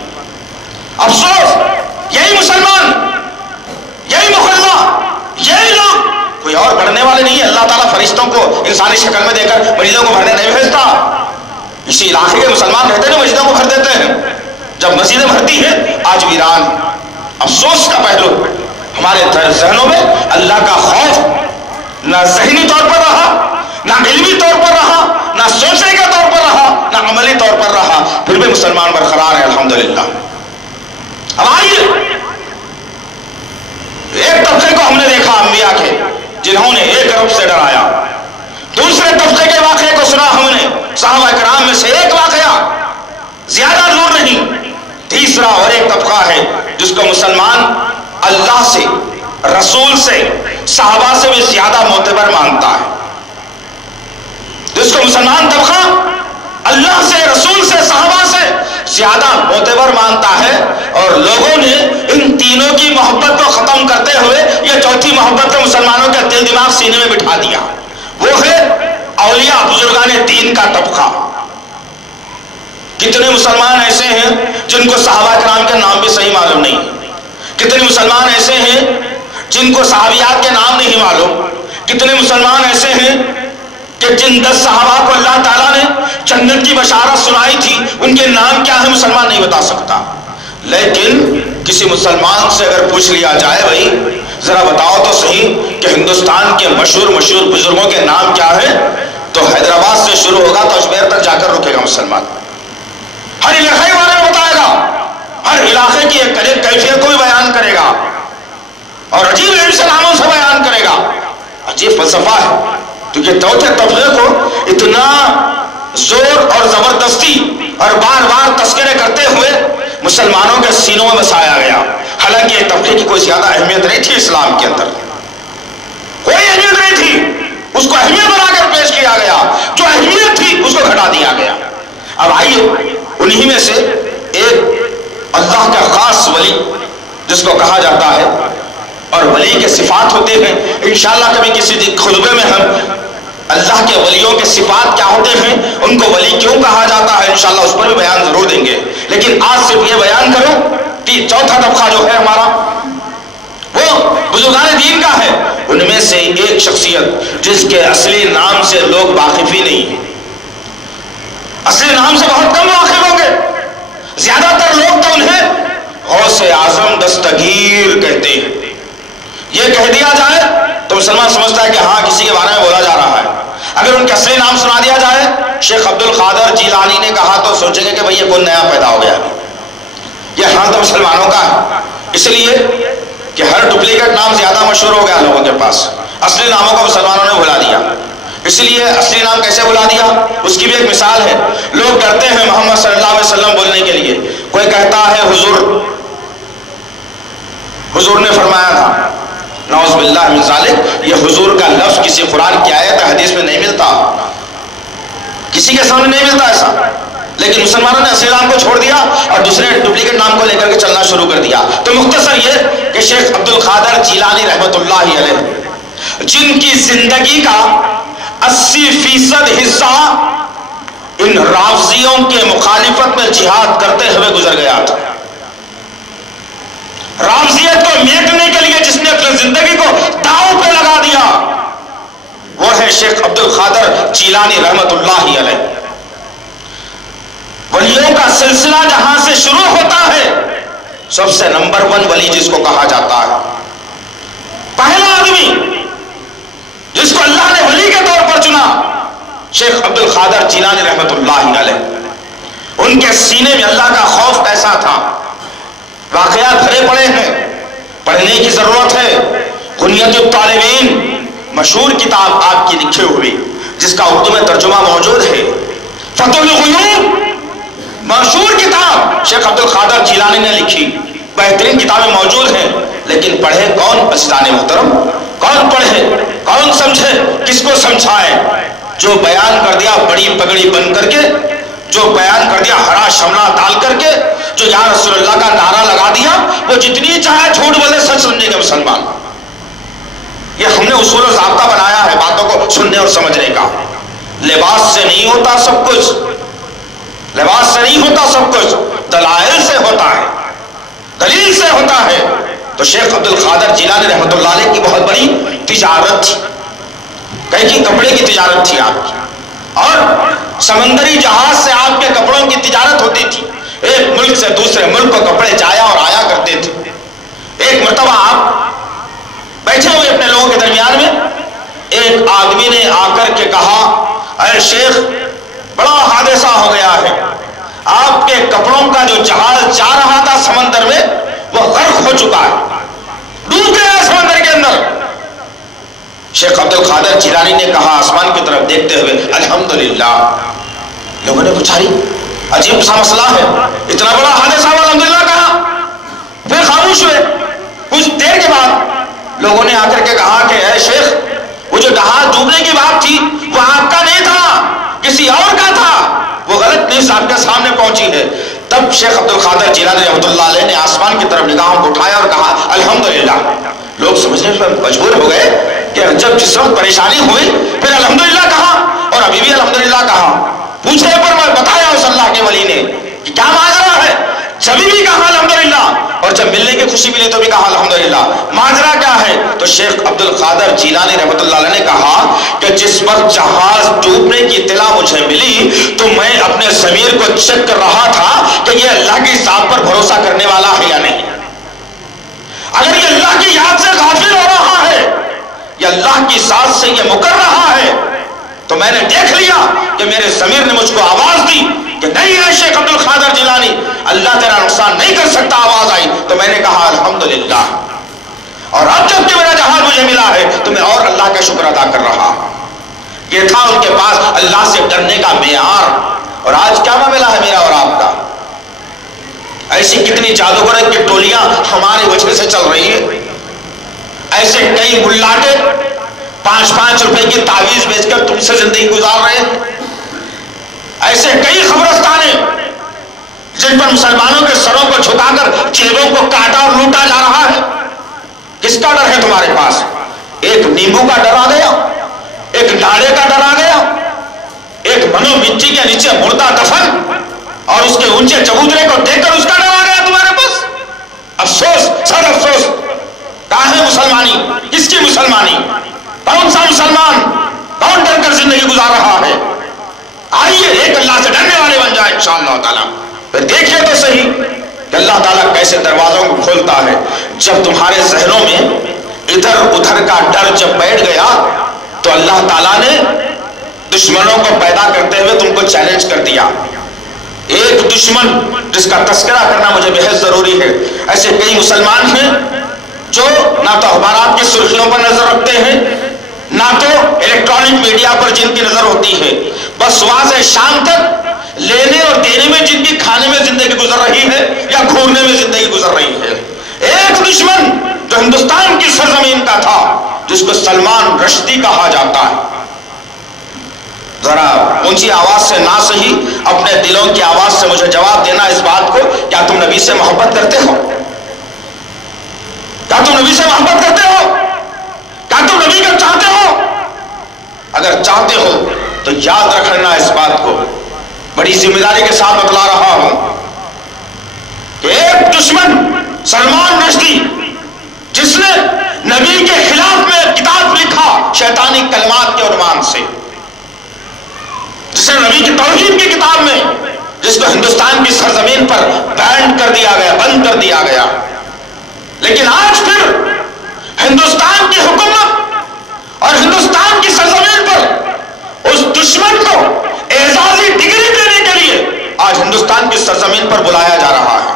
افسوس، یہی مسلمان، یہی مخلص، یہی لوگ، کوئی اور بڑھنے والے نہیں ہے۔ اللہ تعالیٰ فرشتوں کو انسانی شکل میں دے کر مسجدوں کو بھرنے نہیں بھیجتا۔ اسی علاقے کے مسلمان رہتے ہیں مسجدوں کو بھر دیتے ہیں، جب مسجدیں بھرتی ہیں آج ویران۔ افسوس کا پہلو ہمارے ذہنوں میں اللہ کا خوف نہ ذہنی طور پر رہا، نہ علمی طور پر رہا، نہ سوچنے کے طور پر رہا، نہ عملی طور پر رہا، پھر بھی مسلمان برقرار ہے الحمدللہ۔ اب آئیے، ایک طبقے کو ہم نے دیکھا انبیاء کے جنہوں نے ایک رب سے ڈرایا، دوسرے طبقے کے واقعے کو سنا ہم نے صحابہ کرام میں سے ایک واقعہ، زیادہ دور نہیں۔ تیسرا اور ایک طبقہ ہے جس کو مسلمان اللہ سے، رسول سے، صحابہ سے بھی زیادہ معتبر مانتا ہے، جس کو مسلمان طبقہ اللہ سے، رسول سے، صحابہ سے زیادہ معتبر مانتا ہے، اور لوگوں نے ان تینوں کی محبت کو ختم کرتے ہوئے یہ چوتھی محبت کو مسلمانوں کے دل دماغ سینے میں بٹھا دیا، وہ ہے اولیاء بزرگان دین کا طبقہ۔ کتنے مسلمان ایسے ہیں جن کو صحابہ کرام کے نام بھی صحیح معلوم نہیں، کتنے مسلمان ایسے ہیں جن کو صحابیات کے نام نہیں معلوم، کتنے مسلمان ایسے ہیں کہ جن 10 صحابہ کو اللہ تعالیٰ نے جنت کی بشارت سنائی تھی ان کے نام کیا ہے مسلمان نہیں بتا سکتا۔ لیکن کسی مسلمان سے اگر پوچھ لیا جائے بھائی ذرا بتاؤ تو صحیح کہ ہندوستان کے مشہور بزرگوں کے نام کیا ہے، تو حیدرآباد سے شروع ہوگا تو اجمیر تک جا کر رکے گا مسلمان، ہر علاقے کے بارے میں بتائے گا، ہر علاقے کی ایک کیفیت کو بھی بیان کرے گا، اور عجیب علم سے ناموں سے بیان کرے گا۔ عجیب فلسفہ ہے، کیونکہ چوتھے طبقے کو اتنا زور اور زبردستی اور بار بار تذکرے کرتے ہوئے مسلمانوں کے سینوں میں بسایا گیا، حالانکہ یہ طبقے کی کوئی زیادہ اہمیت نہیں تھی اسلام کے اندر، کوئی اہمیت نہیں تھی، اس کو اہمیت بنا کر پیش کیا گیا، جو اہمیت تھی اس کو گھٹا دیا گیا۔ اب آئیے انہی میں سے ایک اللہ کا خاص ولی جس کو کہا جاتا ہے، اور ولی کے صفات ہوتے ہیں، انشاءاللہ کبھی کسی خطبے میں ہم اللہ کے ولیوں کے صفات کیا ہوتے ہیں، ان کو ولی کیوں کہا جاتا ہے، انشاءاللہ اس پر بھی بیان ضرور دیں گے، لیکن آج صرف یہ بیان کروں کہ چوتھا طبقہ جو ہے ہمارا وہ بزرگان دین کا ہے، ان میں سے ایک شخصیت جس کے اصلی نام سے لوگ واقف ہی نہیں ہیں، اصلی نام سے بہت کم واقف ہوں گے، زیادہ تر لوگ تو انہیں غوث اعظم دستگیر کہتے ہیں۔ یہ کہہ دیا جائے تو مسلمان سمجھتا ہے کہ ہاں کسی کے بارے میں بولا جا رہا ہے، اگر ان کے اصلی نام سنا دیا جائے شیخ عبد القادر جیلانی نے کہا تو سوچیں گے کہ بھئی یہ کون نیا پیدا ہو گیا، یہ حال تو مسلمانوں کا ہے، اس لیے کہ ہر ڈپلیکیٹ نام زیادہ مشہور ہو گیا لوگوں کے پاس، اصلی ناموں کو مسلمانوں نے بھلا دیا، اس لیے اصلی نام کیسے بھلا دیا اس کی بھی ایک مثال ہے۔ لوگ ڈرتے ہیں محمد صلی اللہ علیہ وسلم بولنے کے لیے، کوئی کہتا ہے حضور نے فرمایا تھا، نعوذ باللہ من ذالک، یہ حضور کا لفظ کسی قرآن کی آیت حدیث میں نہیں ملتا، کسی کے سامنے نہیں ملتا ایسا، لیکن مسلمانوں نے اصلی نام کو چھوڑ دیا اور دوسرے ڈپلیکیٹ نام کو لے کر کے چلنا شروع کر دیا۔ تو مختصر یہ کہ شیخ عبد القادر جیلانی رحمۃ اللہ علیہ، جن کی زندگی کا 80% حصہ ان ان رافضیوں کے مخالفت میں جہاد کرتے ہوئے گزر گیا تھا. رافضیت کو میٹنے کے لیے جس نے اپنی زندگی کو داؤ پہ لگا دیا وہ ہے شیخ عبد القادر جیلانی رحمت اللہ علیہ. ولیوں کا سلسلہ جہاں سے شروع ہوتا ہے سب سے نمبر 1 ولی جس کو کہا جاتا ہے، پہلا آدمی جس کو اللہ نے ولی کے طور پر چنا، شیخ عبد القادر جیلانی رحمت اللہ علیہ. ان کے سینے میں اللہ کا خوف کیسا تھا، واقعات بھرے پڑے ہیں، پڑھنے کی ضرورت ہے. غنیت الطالبین مشہور کتاب آپ کی لکھی ہوئی جس کا اردو میں ترجمہ موجود ہے، فتح الغیوب مشہور کتاب شیخ عبد القادر جیلانی نے لکھی، بہترین کتابیں موجود ہیں، لیکن پڑھے کون عزیزان محترم؟ کون پڑھے، کون سمجھے، کس کو سمجھائے؟ جو بیان کر دیا بڑی پگڑی بن کر کے، جو بیان کر دیا ہرا شملہ ڈال کر کے، جو یا رسول اللہ کا نعرہ لگا دیا، وہ جتنی چاہے جھوٹ بولے سچ سمجھنے کے مسلمان. یہ ہم نے اصول و ضابطہ بنایا ہے باتوں کو سننے اور سمجھنے کا. لباس سے نہیں ہوتا سب کچھ، لباس سے نہیں ہوتا سب کچھ، دلائل سے ہوتا ہے، دلیل سے ہوتا ہے. تو شیخ عبد القادر جیلانی رحمت اللہ علیہ کی بہت بڑی تجارت تھی، کہیں کی کپڑے کی تجارت تھی آپ کی، اور سمندری جہاز سے آپ کے کپڑوں کی تجارت ہوتی تھی. ایک ملک سے دوسرے ملک کو کپڑے جایا اور آیا کرتے تھے. ایک مرتبہ آپ بیٹھے ہوئے اپنے لوگوں کے درمیان میں ایک آدمی نے آ کر کے کہا، اے شیخ بڑا حادثہ ہو گیا ہے، آپ کے کپڑوں کا جو جہاز جا رہا تھا سمندر میں وہ غرق ہو چکا ہے، ڈوب گیا ہے سمندر کے اندر. شیخ عبد القادر جیلانی نے کہا آسمان کی طرف دیکھتے ہوئے الحمدللہ. لوگوں نے پوچھا عجیب سا مسئلہ ہے، اتنا بڑا حادثہ ہوا، الحمدللہ کہا. پھر خاموش ہوئے. کچھ دیر کے بعد لوگوں نے آ کر کے کہا کہ اے شیخ وہ جو جہاز ڈوبنے کی بات تھی وہ آپ کا نہیں تھا، کسی اور کا تھا، وہ غلط نیوز آپ کے سامنے پہنچی ہے. تب شیخ عبد القادر جیلانی رحمۃ اللہ علیہ نے آسمان کی طرف نگاہوں کو اٹھایا اور کہا الحمدللہ. لوگ سمجھنے پر مجبور ہو گئے کہ جب جس وقت پریشانی ہوئی پھر الحمدللہ کہا اور ابھی بھی الحمدللہ کہا. پوچھنے پر میں بتایا اس اللہ کے ولی نے کہ کیا ماجرا ہے، جبھی بھی کہا الحمدللہ اور جب ملنے کی خوشی ملی تو بھی کہا الحمدللہ. ماجرا کیا ہے؟ تو شیخ عبد القادر جیلانی رحمۃ اللہ علیہ نے کہا کہ جس وقت جہاز ڈوبنے کی اطلاع مجھے ملی تو میں اپنے ضمیر کو چیک کر رہا تھا کہ یہ اللہ کی ذات پر بھروسہ کرنے والا ہے یا نہیں. اگر یہ اللہ کی یاد سے غافل ہو رہا ہے یا اللہ کی ذات سے یہ مکر رہا ہے تو میں نے دیکھ لیا کہ میرے ضمیر نے مجھ کو آواز دی کہ نہیں ہے شیخ عبد القادر جیلانی، اللہ تیرا نقصان نہیں کر سکتا. آواز آئی تو میں نے کہا الحمدللہ. اور اب جب کہ میرا جہاز مجھے ملا ہے تو میں اور اللہ کا شکر ادا کر رہا. یہ تھا ان کے پاس اللہ سے ڈرنے کا معیار. اور آج کیا معاملہ ہے میرا اور آپ کا؟ ایسی کتنی جادوگر کی ٹولیاں ہماری وجہ سے چل رہی ہیں. ایسے کئی ملاٹے 5-5 روپے کی تعویذ بیچ کر تم سے زندگی گزار رہے ہیں. ایسے کئی قبرستانے جن پر مسلمانوں کے سروں کو جھکا کر جیبوں کو کاٹا اور لوٹا جا رہا ہے. کس کا ڈر ہے تمہارے پاس؟ ایک نیمبو کا ڈر آ گیا، ایک ناڑے کا ڈر آ گیا، ایک منو مٹی کے نیچے مردہ دفن اور اس کے اونچے چبوترے کو دیکھ کر اس کا ڈر آ گیا تمہارے پاس. افسوس، سر افسوس. کہاں ہے مسلمانی؟ کس کی مسلمانی؟ کون سا مسلمان کون ڈر کر زندگی گزار رہا ہے؟ آئیے ایک اللہ سے ڈرنے والے بن جائے انشاءاللہ تعالیٰ. پھر دیکھیے تو صحیح کہ اللہ تعالیٰ کیسے دروازوں کو کھولتا ہے. جب تمہارے ذہنوں میں ادھر ادھر کا ڈر جب بیٹھ گیا تو اللہ تعالیٰ نے دشمنوں کو پیدا کرتے ہوئے تم کو چیلنج کر دیا. ایک دشمن جس کا تذکرہ کرنا مجھے بہت ضروری ہے. ایسے کئی مسلمان ہیں جو نہ تو اخبارات کی سرخیوں پر نظر رکھتے ہیں نہ تو الیکٹرانک میڈیا پر جن کی نظر ہوتی ہے. بس صبح سے شام تک لینے اور دینے میں جن کی کھانے میں زندگی گزر رہی ہے یا گھورنے میں زندگی گزر رہی ہے. ایک دشمن جو ہندوستان کی سرزمین کا تھا جس کو سلمان رشدی کہا جاتا ہے. ذرا اونچی آواز سے نہ صحیح اپنے دلوں کی آواز سے مجھے جواب دینا اس بات کو، کیا تم نبی سے محبت کرتے ہو؟ کیا تم نبی سے محبت کرتے ہو؟ کیا تم نبی کو چاہتے ہو؟ اگر چاہتے ہو تو یاد رکھنا اس بات کو بڑی ذمہ داری کے ساتھ بتلا رہا ہوں کہ ایک دشمن سلمان رشدی جس نے نبی کے خلاف میں کتاب لکھا شیطانی کلمات کے عنوان سے، جس نے نبی کی توحید کی کتاب میں، جس کو ہندوستان کی سرزمین پر بینڈ کر دیا گیا، بند کر دیا گیا، لیکن آج پھر ہندوستان کی حکومت اور ہندوستان کی سرزمین پر اس دشمن کو اعزازی ڈگری دینے کے لیے آج ہندوستان کی سرزمین پر بلایا جا رہا ہے۔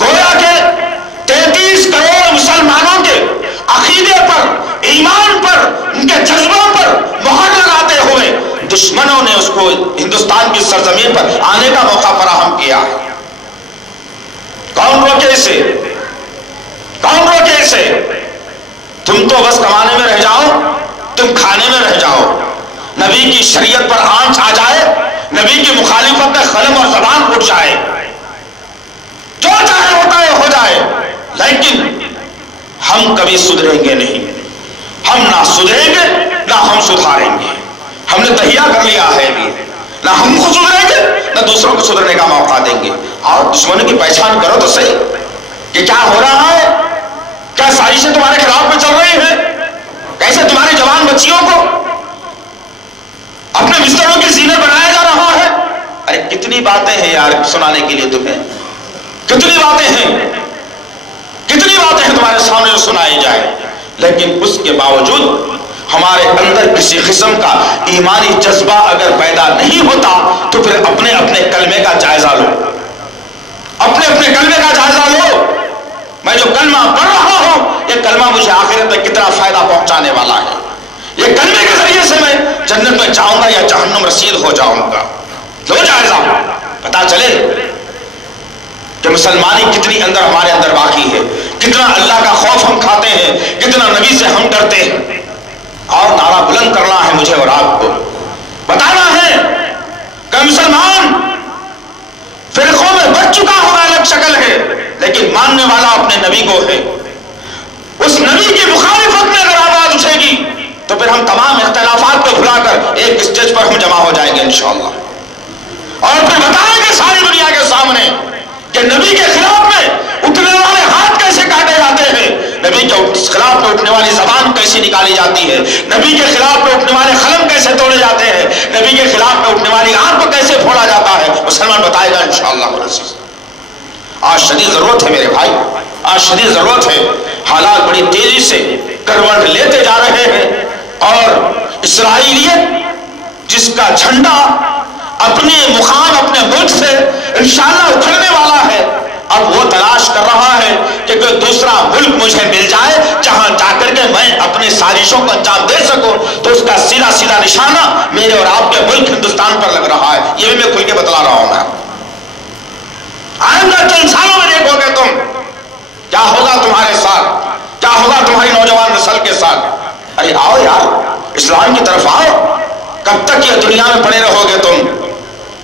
گویا کہ 33 کروڑ مسلمانوں کے عقیدے پر، ایمان پر، ان کے جذبوں پر مہر لگاتے ہوئے دشمنوں نے اس کو ہندوستان کی سرزمین پر آنے کا موقع فراہم کیا ہے۔ کون روکے اسے؟ کون روکے اسے؟ تم تو بس کمانے میں رہ جاؤ، تم کھانے میں رہ جاؤ، نبی کی شریعت پر آنچ آ جائے، نبی کی مخالفت میں قلم اور زبان اٹھ جائے، جو چاہے ہوتا ہے ہو جائے، لیکن ہم کبھی سدھریں گے نہیں۔ ہم نہ سدھریں گے نہ ہم سدھاریں گے۔ ہم نے تہیا کر لیا ہے ابھی، نہ ہم خود سدھریں گے نہ دوسروں کو سدھرنے کا موقع دیں گے۔ اور دشمنوں کی پہچان کرو تو صحیح کہ کیا ہو رہا ہے، کیا سازشیں تمہارے خلاف میں چل رہی ہیں، کیسے تمہاری جوان بچیوں کو اپنے بستروں کی زینت بنایا جا رہا ہے۔ ارے کتنی باتیں ہیں یار سنانے کے لیے تمہیں، کتنی باتیں ہیں، کتنی باتیں ہیں تمہارے سامنے جو سنائی جائے، لیکن اس کے باوجود ہمارے اندر کسی قسم کا ایمانی جذبہ اگر پیدا نہیں ہوتا تو پھر اپنے اپنے کلمے کا جائزہ لو، اپنے اپنے کلمے کا جائزہ لو۔ میں جو کلمہ پڑھ رہا ہوں یہ کلمہ مجھے آخرت میں کتنا فائدہ پہنچانے والا ہے، یہ کلمے کے ذریعے سے میں جنت میں جاؤں گا یا جہنم رسید ہو جاؤں گا۔ لو جائزہ، پتا چلے کہ مسلمانی کتنی اندر ہمارے اندر باقی ہے، کتنا اللہ کا خوف ہم کھاتے ہیں، کتنا نبی سے ہم ڈرتے ہیں۔ اور نعرہ بلند کرنا ہے مجھے اور آپ کو، بتانا ہے کہ مسلمان فرقوں میں بچ چکا ہوا الگ شکل ہے، لیکن ماننے والا اپنے نبی کو ہے۔ اس نبی کی مخالفت میں اگر آواز اٹھے گی تو پھر ہم تمام اختلافات کو بھلا کر ایک اسٹیج پر ہم جمع ہو جائیں گے انشاءاللہ، اور پھر بتائیں گے ساری دنیا کے سامنے کہ نبی کے خلاف میں اٹھنے والے ہاتھ کیسے کاٹے جاتے ہیں، نبی کے خلاف میں اٹھنے والی زبان کیسی نکالی جاتی ہے، نبی کے خلاف میں اٹھنے والے قلم کیسے توڑے جاتے ہیں، نبی کے خلاف میں اٹھنے والی آنکھ کو کیسے پھوڑا جاتا ہے، مسلمان بتائے گا انشاءاللہ العزیز۔ آج شدید ضرورت ہے میرے بھائی، آج شدید ضرورت ہے۔ حالات بڑی تیزی سے کروٹ لیتے جا رہے ہیں، اور اسرائیلیت جس کا جھنڈا اپنے مقام اپنے ملک سے انشاءاللہ اکھڑنے والا ہے، اب وہ تلاش کر رہا ہے کہ کوئی دوسرا ملک مجھے مل جائے جہاں جا کر کے میں اپنے سازشوں کو انجام دے سکوں، تو اس کا سیدھا سیدھا نشانہ میرے اور آپ کے ملک ہندوستان پر لگ رہا ہے۔ یہ بھی میں کھل کے بتلا رہا ہوں۔ میں آئندہ چند سالوں میں دیکھو گے تم کیا ہوگا تمہارے ساتھ، کیا ہوگا تمہاری نوجوان نسل کے ساتھ۔ ارے آؤ یار، اسلام کی طرف آؤ۔ کب تک یہ دنیا میں پڑے رہو گے تم؟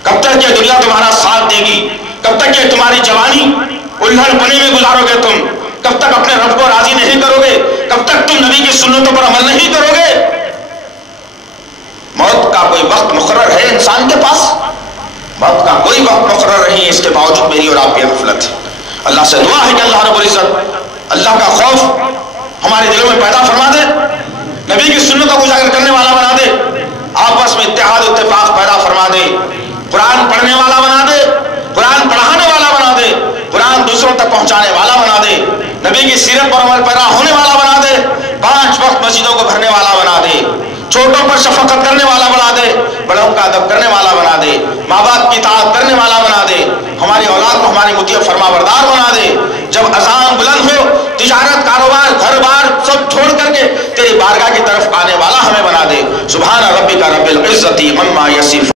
کب تک یہ دنیا تمہارا ساتھ دے گی؟ کب تک یہ تمہاری جوانی الہڑ پنے میں گزارو گے تم؟ کب تک اپنے رب کو راضی نہیں کرو گے؟ کب تک تم نبی کی سنتوں پر عمل نہیں کرو گے؟ موت کا کوئی وقت مقرر ہے انسان کے پاس؟ موت کا کوئی وقت مقرر نہیں ہے، اس کے باوجود میری اور آپ کی غفلت ہے۔ اللہ سے دعا ہے کہ اللہ رب العزت اللہ کا خوف ہمارے دلوں میں پیدا فرما دے، نبی کی سنتوں کو اجاگر کرنے والا بنا دے، آپس میں اتحاد و اتفاق پیدا فرما دے، قرآن پڑھنے والا بنا دے، قرآن پڑھانے والا بنا دے، قرآن دوسروں تک پہنچانے والا بنا دے، نبی کی سیرت پر عمل پیرا ہونے والا بنا دے، 5 وقت مسجدوں کو بھرنے والا بنا دے، چھوٹوں پر شفقت کرنے والا بنا دے، بڑوں کا ادب کرنے والا بنا دے، ماں باپ کی اطاعت کرنے والا بنا دے، ہماری اولاد کو ہماری مطیع فرما بردار بنا دے۔ جب اذان بلند ہو، تجارت کاروبار گھر بار سب چھوڑ کر کے تیری بارگاہ کی طرف آنے والا ہمیں بنا دے۔ سبحان ربک رب العزت عما یصفون۔